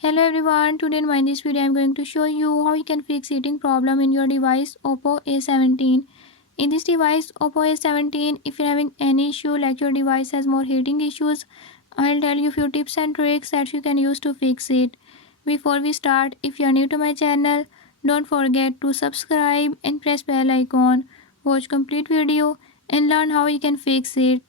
Hello everyone, today in this video I am going to show you how you can fix heating problem in your device Oppo A17. In this device Oppo A17, if you're having any issue like your device has more heating issues, I'll tell you few tips and tricks that you can use to fix it. Before we start, if you are new to my channel, don't forget to subscribe and press bell icon. Watch complete video and learn how you can fix it.